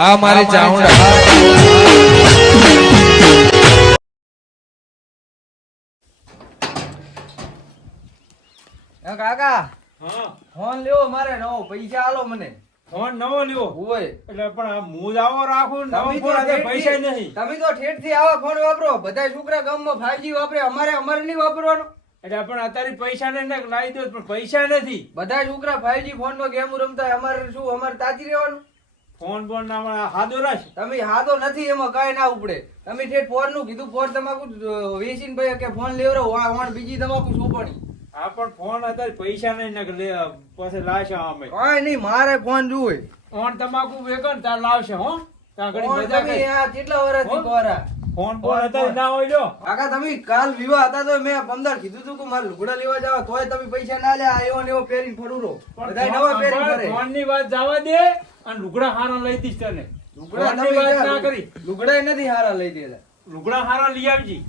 આ મારી ચાઉંડા કાકા ફોન લેવો મારે નવો પૈસા આલો મને. ફોન નવો લ્યો? હોય એટલે પણ આ હું આવો રાખું ને નવો ફોન પૈસા નહીં. તમે તો ઠેઠથી આવા ફોન વાપરો. બધા છોકરા ગામમાં ફાઈવજી વાપરે. અમારે અમારે નહીં વાપરવાનો. એટલે પણ અત્યારે પૈસા ને ને લાવી દો પણ પૈસા નથી. બધા છોકરા ફાઈવજી ફોન નો ગેમ રમતા અમારે શું? અમારે તાજી રહેવાનું? ફોન બોન ના મળે, હાદો રાશ તમે હાદો નથી એમાં કાંઈ ના ઉપડે. તમે ઠેઠ ફોનનું કીધું ફોન તમાકુ વેચીને ભાઈ કે ફોન લેવરો વાણ બીજી તમાકુ સોંપણી આ પણ ફોન અત્યારે પૈસા નહીં ને લે પછી લાવશે અમે કાંઈ નહીં મારે ફોન જોવે. ફોન તમાકુ વેકન તાર લાવશે હો. ત્યાં ઘડી મજા કરી. આ કેટલા વર્ષથી કોરા ફોન ફોન, અત્યારે ના હોય લ્યો કાકા તમે કાલ વિવાહ હતા તો મેં પંદર કીધું તું કે મારે લુગડા લેવા જાવ તોય તમે પૈસા ના લે આ એવો ને એવો પહેરીને ફરું રહો. બધા નવા પહેરીને ફોન- ની વાત જવા દે. અને લુગડા હારા લઈ દઈશ તને. લુગડા ના કરી? લુગડાય નથી હારા લઈ દેતા. લુગડા હારા લઈ આવજી.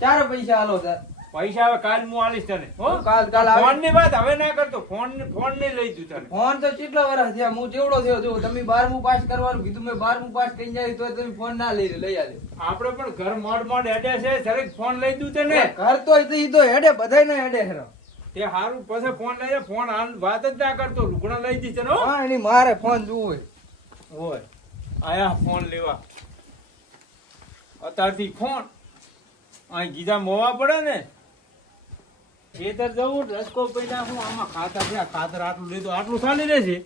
ચાર પૈસા હાલો તાર. પૈસા હવે કાલ હું આલીશ તને કાલ કાલ ફોનની વાત હવે ના કરતો ફોન ફોન નહીં લઈ દઉં તને. ફોન તો કેટલા વર્ષ થયા? હું જેવડો થયો જો તમે બારમું પાસ કરવાનું કીધું મેં બારમું પાસ કરી જાય તો તમે ફોન ના લઈ લઈ આવે આપણે પણ ઘર મોડ મોડ હેડે છે ફોન લઈ દઉં તને. ઘર તો એ તો હેડે બધાય ને હેડે હેરો તે હારું પછી ફોન લઈ ફોન હાલ વાત જ ના કરતો લુગડા લઈ દીધે નો હો. એની મારે ફોન જોવું હોય આયા ફોન લેવા. અત્યારથી ફોન. અહીં ગીધા મોવા પડે ને. ખેતર જવું રસકો પૈસા હું આમાં ખાતર છે ખાતર આટલું લીધું આટલું ચાલી રહેશે.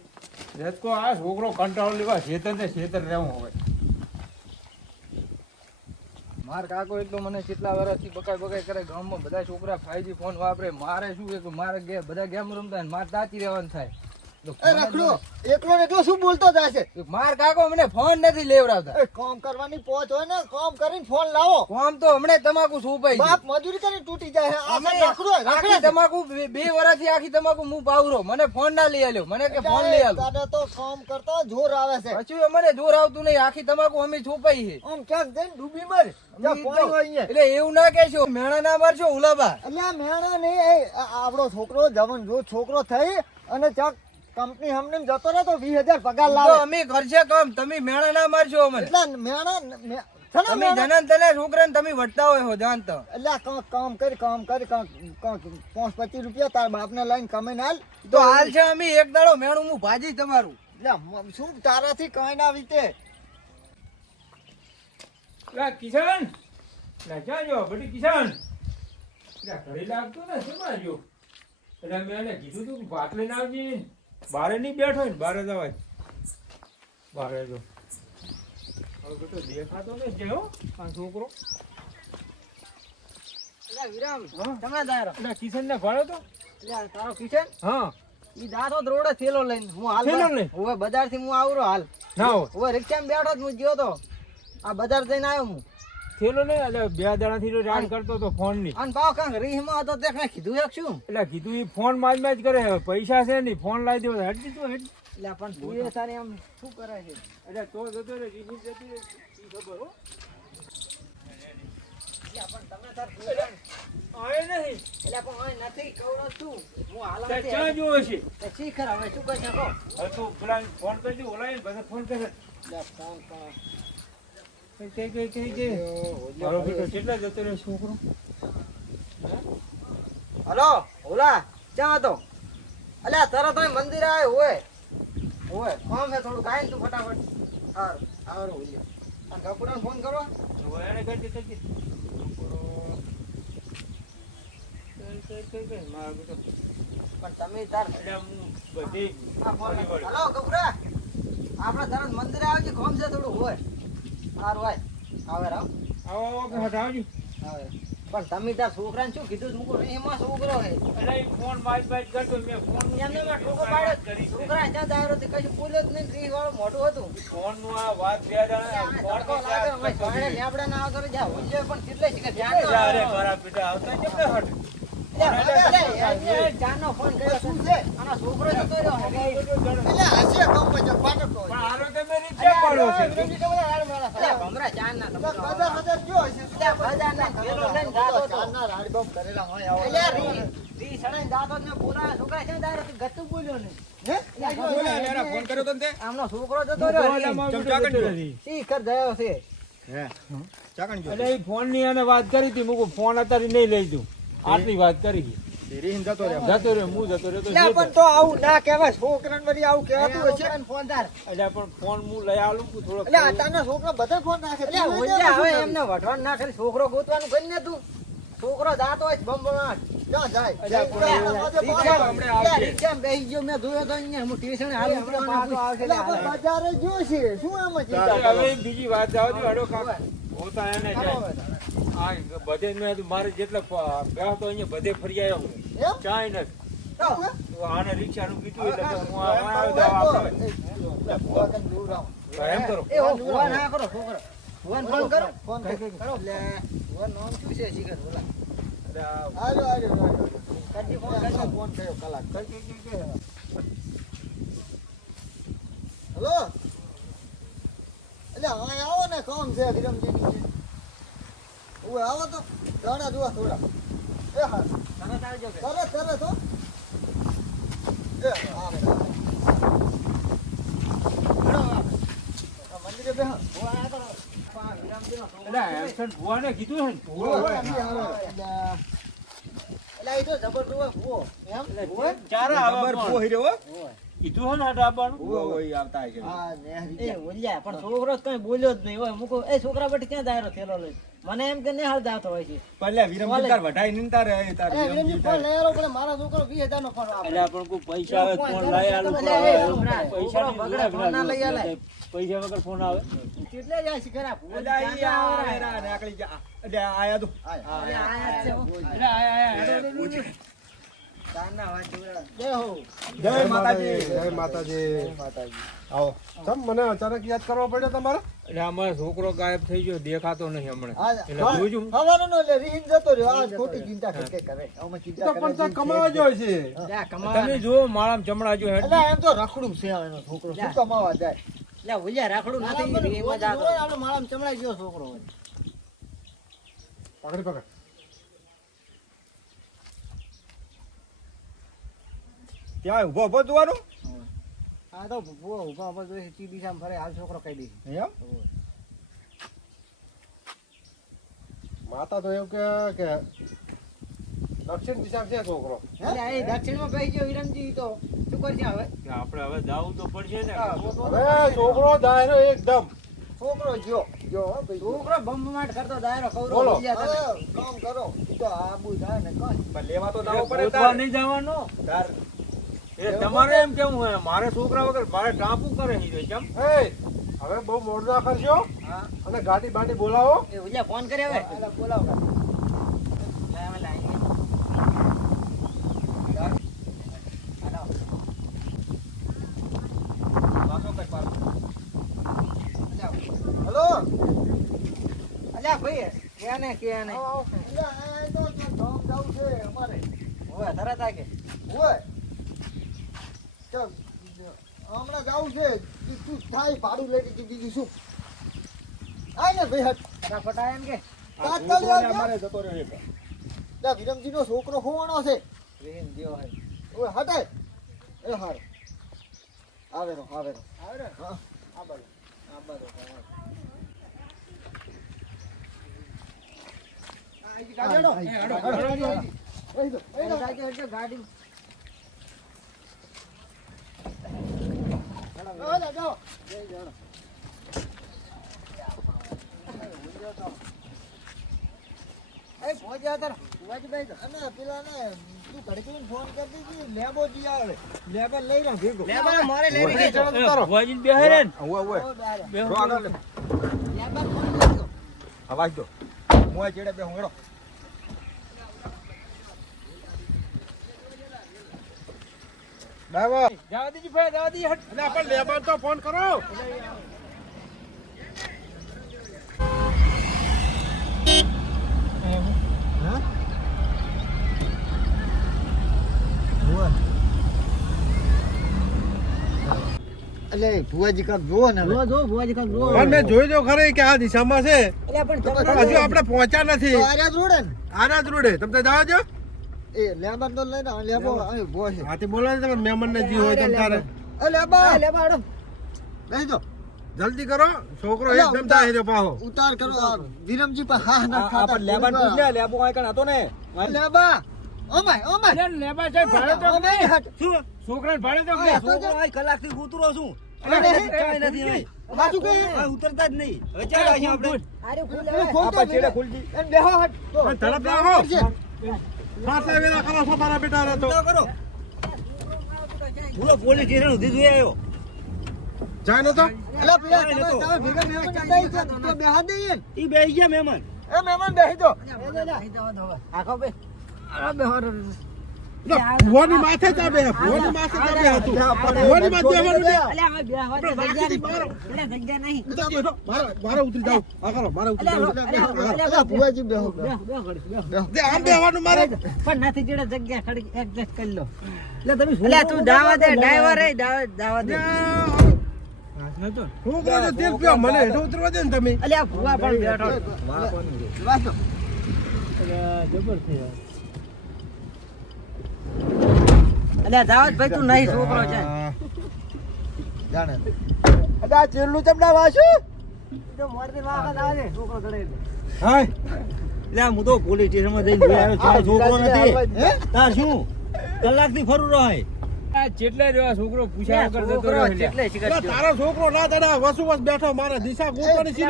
રસકો આ છોકરો કંટાળો લેવા ખેતર ને ખેતર રહેવું હવે. માર કાકો એટલો મને કેટલા વર્ષથી બકાઈ બકાઈ કરે, ગામમાં બધા છોકરા 5G ફોન વાપરે, મારે શું કે મારે બધા ગેમ રમતા મારે તાતી રહેવાનું થાય. રખડો. એકલો ને શું બોલતો જાય માર કાકો મને ફોન નથી લેવડાવતા. કામ કરવાની પહોંચ હોય ને કામ કરીને ફોન લાવો. ફોન તો હમણાં તમાકુ સોંપાઈ બાપ મજૂરી કરીને તૂટી જાય અમે રખડો રખડે. તમાકુ બે વર્ષથી આખી તમાકુ હું પાવરો. મને ફોન ના લઈ આલ્યો. મને કે ફોન લઈ આલ્યો તો કામ કરતા જોર આવે છે. પછી મને જોર આવતું નહીં. આખી તમાકુ અમે છુપાઈ છે. આમ ક્યાંક જઈને ડૂબી મર. એટલે એવું ના કહેશો. મેણા ના મારશો ઉલાબા. એટલે મેણા નહીં આપણો છોકરો જવાન જો છોકરો થઈ અને ચાક કંપની હમને જતો રહે તો વીસ હજાર પગાર લાવો. અમે કરશે કામ તમે મેણા ના મારજો અમને. એટલે મેણા મે- છે ને તમે? જનન તને છોકરાને તમે વટતા હોય હો તો. એટલે આ કામ કરી કામ કરી કાંક પાંચ પચીસ રૂપિયા તાર બાપને લઈને કમાઈને હાલ. તો હાલ છે અમે એક દાડો મેણું હું ભાજી તમારું. એટલે શું તારાથી કઈ ના વીતે? લા કિશન! લા ક્યાં જો બટી કિશન? ઘરે લાગતો ને શું જો એટલે મેં એને કીધું તું ભાત લઈને આવજે. બારે નહીં બેઠો ને બારે જવાય. બારે જો. દેખાતો ને જે આ છોકરો. વિરામ હા? તમે દાયરો કિશન ને ભાડો તો? તારો કિશન? હા. ઈ દાતો રોડે થેલો લઈને હું હાલ હવે બજારથી હું આવરો હાલ. ના હોય. હવે બેઠો જ હું ગયો તો. આ બજાર જઈને આવ્યો હું. થેલો ને એટલે બે દાડાથી તો રાડ કરતો તો ફોનની અને પાવ કાંક રીહમાં હતો તે કીધું એક શું? એટલે કીધું એ ફોનમાં જ કરે પૈસા છે નહીં ફોન લાવી દેવો હેડ દીધું હેડ એટલે પણ તું એ તારે આમ શું કરે છે? એટલે તો જતો રે જીની જતી રે ઈ ખબર હો. આય નહીં. એટલે પણ અહીં નથી કવડો છું. હું હાલ તે ક્યાં જોવે છે? શી ખરા હવે શું કરી શકો હવે તું પેલા ફોન કરે ઓલાય પછી ફોન કરે. કઈ કઈ કઈ કઈ મારો કેટલા જતો રહ્યો છોકરો હલો, ઓલા, ક્યાં હતો? અલ્યા તરત હોય મંદિર આવે હોય હોય કોમ છે થોડું, ગાય તું ફટાફટ. સારું સારું ઓલ્યો. અને ફોન કરો. એને કઈ મારો બેટો પણ તમે તાર. હલો કપડા આપણે તરત મંદિરે છે, કોમ છે થોડું હોય સારું હોય આવે રાવ આવો આવો કે હટાવજો આવે પણ તમે તાર છોકરાને શું કીધું? મૂકો એમાં છોકરો હે એટલે ફોન બાજ બાજ કરતો મેં ફોન એમને માં ઠોકો પાડ્યો. છોકરા ત્યાં દાયરો થી કશું બોલ્યો જ નહીં ત્રીસ વાળું મોટું હતું. ફોનનું આ વાત બે દાડા ફોન તડકો લાગે અમે લેબડા ના આવતો રહે, હોય પણ કેટલે છે કે ધ્યાન અરે આવે. મારા આવતા કેમ હટ છોકરો જતો રહ્યો છે? ફોન કર્યો તો ને વાત કરી હતી મૂકું ફોન અત્યારે નહીં લઈ દઉં આટલી વાત કરી જતો રહ્યો. જતો રહ્યો હું જતો રહ્યો તો લ્યા, જે પણ તો આવું ના કહેવાય. છોકરાને વળી આવું કહેવાતું હશે છોકરાને ફોન તાર. એટલે પણ ફોન હું લઈ આલું છું થોડોક એટલે આતાના છોકરા બધા ફોન નાખે. અલ્યા, તું ઓલ્યા, લઈ જા, હવે એમને વઢવાણ ના કરી છોકરો ગોતવાનું કરી ને તું. છોકરો જાતો હોય છે બમબમાટ. ક્યાં જાય? બેસી ગયો. મેં જોયો તો અહીંયા હું ટ્યુશન જોશે શું આમાં ચિંતા બીજી વાત જાવ દો કાકા. હોતા એને જાય. આ બધે મેં મારે જેટલા ગયા તો અહીંયા બધે ફરી આવ્યો હું. ચાય નથી આને રિક્ષાનું કીધું એટલે હું એમ. કરો. એ ના ફોન કરો ફોન કરો. એટલે ભુવાનું નામ શું છે શીખર? બોલા. આજો, આજો. કરજી ફોન ફોન કરજો કર્યો કલાક. કર, કર, કર, કર. હલો? એટલે અહીં આવો ને કામ છે વિરમજીની ઓય આવો તો. દાણા જોવા થોડા. એ હા. તરત આવજો કે તરત તરત હો એ આવે. મંદિરે બેહો ભુવા વિરામજીનો છોકરો એટલે હેમસન કીધું હે. એ તો જબરદસ્ત હોય ભુવો એમ ભુવો? ચારા આવે હીરો હો. કીધું હે ને ડાબાનું હુઓ આવતા હશે હા એ ઓલિયા પણ છોકરો કઈ બોલ્યો જ નહીં હોય મૂકો એ છોકરા બેટી ક્યાં દાયરો થેલો લઈ મને એમ કે નિહાળ જાતો હોય છે પહેલા વિરમજી તાર વઢાઈ રહે તાર એ વિરમજી ફોન લઈ પણ મારા છોકરો 20,000 નો ફોન વાપરે. એટલે પણ કોઈ પૈસા આવે ફોન લઈ આલું પૈસા ની બગડે, ફોન ના લઈ આલે. પૈસા વગર ફોન આવે કેટલે જાય છે ખરા ક્યાં આવે? એરા નીકળી જા એટલે આયા તો આયા આયા છે એટલે આયા, આયા, આયા. તારના વાત જોડા. બેહો. જય માતાજી. જય માતાજી. આવો. ચમ મને અચાનક યાદ કરવો પડ્યો તમારે? એટલે અમારો છોકરો ગાયબ થઈ ગયો દેખાતો નહીં હમણાં. એટલે જોજો હવારનો એટલે રીહીન જતો રહ્યો. આ ખોટી ચિંતા કરે કરે. આમાં ચિંતા કરે પણ કમાવા જો છે. તમે જુઓ માળામાં ચમડા જો એટલે એમ તો રખડું છે આ છોકરો. શું કમાવા જાય? લ્યા, ઓલિયા રાખડું નથી. એમાં જાતો. આપણે માળામાં ચમડાઈ ગયો છોકરો. હોય. પકડ. ત્યાં ઊભો ઊભો જોવાનું? આ તો ભુવો ઊભા ઊભા જોઈ ચી દિશામાં ફરે હાલ છોકરો કહી દે. એમ? માતા તો એવું કે કે દક્ષિણ દિશા છે છોકરો. દક્ષિણમાં ગઈ ગયો વિરમજી તો શું કરશે હવે? આપણે હવે જવું તો પડશે ને. હવે છોકરો દાયરો એકદમ. છોકરો જો જો હો. છોકરો બમબમાટ કરતો દાયરો કવરો કામ કરો. તો આબુ થાય ને કઈ. પણ લેવા તો જાવું પડે નહીં જવાનો. તાર એ તમારે એમ કેવું હોય મારે છોકરા વગર મારે ટાપુ કરે છે કેમ? એ હવે બહુ મોડ ના કરશો? હા. અને ગાડી બાડી બોલાવો. એ ઓલિયા ફોન કરે હવે? બોલાવો. હાલો. અલ્યા ભાઈ કે ને કે ને? તો છે અમારે. ઓય તરત આ કે હોય ચાલ હમણાં જવું છે. તું તું થાય? ભાડું લઈ લીધું બીજું શું? આય ને ભાઈ હટ. ફટાફટ આય એમ કે. તાત્કાલિક અમારે જતો રહ્યો છે. લા વિરમજી નો છોકરો ખોવાનો છે. રેન દેવ હે ઓય હટે. એ હાર. આવે રો આવે રો આવે ને હા. આ બાજુ આ બાજુ ગાડી હેડો. અવાજ દો હું ચેડે બે હું હેડો જવા દીજી ભાઈ જવા દીજી હટ. એટલે આપણે લેબર તો ફોન કરો. એટલે ભુવાજી કાંક જુઓ ને હવે. જો જો ભુવાજી કાંક જો પણ મેં જોઈ જો ખરી કે આ દિશામાં છે. એટલે પણ હજુ આપણે પહોંચ્યા નથી. આના જ રોડે તમે જવા જાઓ છો એ લેબર તો લઈને આ લેબો અહીં ઊભો છે. હાથી બોલાવે તમે મહેમાન ને જી હોય તમ તારે. એ લેબા. લે બાડો બેસી જાઓ. જલ્દી કરો છોકરો એકદમ થાય છે પાહો. ઉતાર કરો. વિરમજી પર હા ના ખાતા લેબાન પૂછ ને લેબુ કાંઈ કણ હતો ને? લેબા. Oh my oh my. લેબા છે ભાડે તો ઓમાય. હટ. છોકરાને ભાડે તો આ કલાકથી ઉતરો છું. અરે, કાંઈ નથી. બાજુ કે ઉતરતા જ નહીં. હવે ચાલ અહીં આપણે. અરે આ ખોલ પણ છેડે ખુલજી. એમ બેહો હટ તરફ રાખો પાછા વેલા કરો છો મારા બેટા રે તો. કરો. પૂરો પોલીસ સ્ટેશન સુધી જોઈ આવ્યો. જાય નતો? એલા પેલા તમે તમે ભેગા મહેમાન જતા છે તો બેહા દઈએ. ઈ બેહી ગયા મહેમાન. એ મહેમાન બેહી દો આખો બે. આ બેહો ના, ભુવાની માથે જ બે ભુવાની માથે જ બે હતું. ભુવાની માથે બેહવાનું ને. આપણે વાંકીથી બહાર આવો. બધા બેઠો. મારે- મારે ઉતરી જાવ આ કરો મારે ઉતરી જાવ ભુવાજી બેહો બેહો. આમ બેહવાનું મારે? પણ નથી જેડે જગ્યા ખડી એડજસ્ટ કરી લો. એટલે તમે એટલે તું દાવા દે ડ્રાઈવર રે દાવા દે. છોકરો તો તેલ પીવા મને હેઠો ઉતરવા દે ને તમે. એટલે ભૂવા પણ બેઠો. વાંચો. એટલે દાવત ભાઈ તું નહીં છોકરો છે. જાણે. અરે આ ચેરલું ચમડા વાસ્યું તો મોરની વાખત આવે. છોકરો ચડે હાય. લે હું તો પોલીસ સ્ટેશનમાં જઈને જોઈ આવ્યો તારો છોકરો નથી. હે? તાર શું? કલાકથી ફરું રહે રહ્યો છોકરો પૂછ્યા કરતો તારો છોકરો ના તડા વસુ વસ બેઠો મારે દિશા ગોતવાની છે.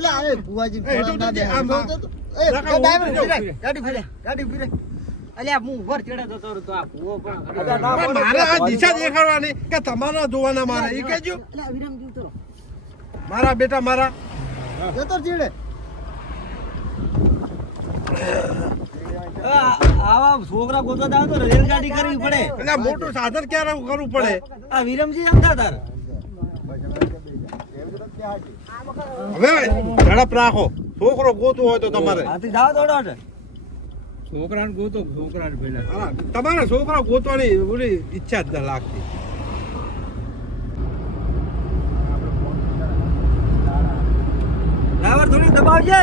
ના. ગાડી ફરે ગાડી ફરે અલ્યા હું ઉપર ચડે જતો રહ્યો તો આ ભૂવો પણ અરે ના પણ મારે આ દિશા દેખાડવાની કે તમારા જોવાના મારે એ કહેજો. અલ્યા વિરમજી મારા બેટા મારા. જતો ચીડે. આવા છોકરા ગોતવા દાવ તો રેલગાડી કરવી પડે. એટલે મોટું સાધન ક્યારે કરવું પડે? આ વિરમજી સમજા તાર હવે ઝડપ રાખો. છોકરો ગોતવો હોય તો તમારે. હાથી જાવ દોડો હટ. છોકરાને ગોતો છોકરાને પેલા હા, તમારે છોકરા ગોતવાની ઓલી ઈચ્છા જ ન લાગતી. ડ્રાઈવર થોડી દબાવજે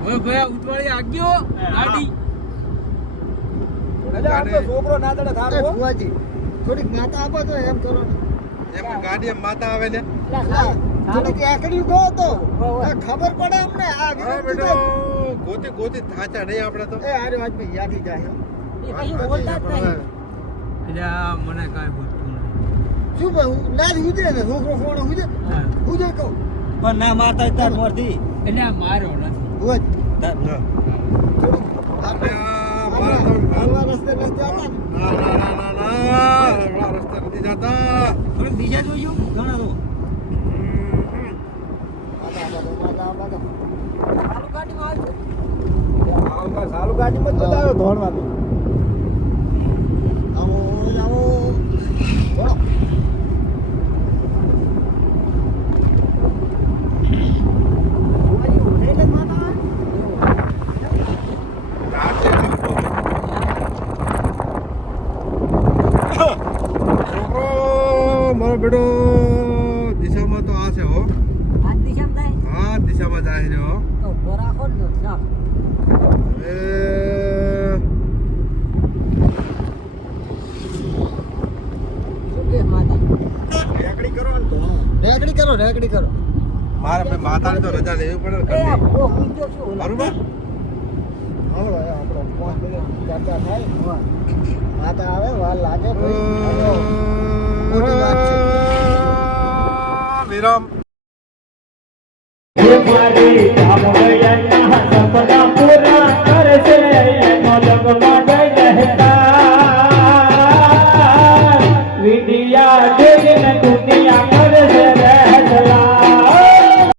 હવે ભાઈ ઉતવાળી આગ્યો ગાડી. છોકરો ના દડે થારો ભુવાજી થોડીક માતા આપો તો એમ કરો. એમ ગાડી એમ માતા આવે ને થોડીક એકડી ગયો તો. ખબર પડે અમને આ બેટો. ગોતી ગોતી થાચા નહીં આપણે તો. એ આરે વાત ભાઈ યાદી જાય. એ કશું બોલતા જ નહીં. એટલે આ મને કાંઈ બોલતું શું ભાઈ હું ના જ ઉજે ને છોકરો ઉજે ઉજે કહું? પણ ના માતા તાર એટલે આ નથી. તાર-. આપણે મારા રસ્તે નથી ને ના ના ના ના ના એવડા રસ્તે નથી જતા થોડીક દિશા જોઈજો ઘણા તો માતા, માતા, માતા, માતા. સાલું ગાડીમાં જ બતાવ્યો ધોળવાનું આવો આવો બોલો છોકરો મારો બેટો દિશામાં તો આ છે હો આ દિશામાં થાય હા દિશામાં જાય છે હો તો ઊભો રાખો ને તો ના. એ શું કે માતા રેકડી કરો ને તો રેકડી કરો રેકડી કરો મારે ભાઈ માતાની તો રજા લેવી પડે ને એ આ ઘરની. ભૂવો ઊંચો શું ઓલા? બરોબર હાલો હવે આપણો ચર્ચા થાય. માતા આવે વાર લાગે ભાઈ વાત. વિરામ.